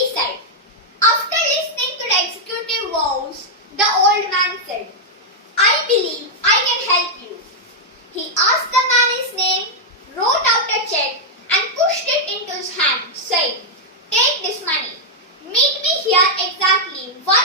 he said. After listening to the executive vows, the old man said, I believe I can help you. He asked the man his name, wrote out a check and pushed it into his hand, saying, Take this money. Meet me here exactly 1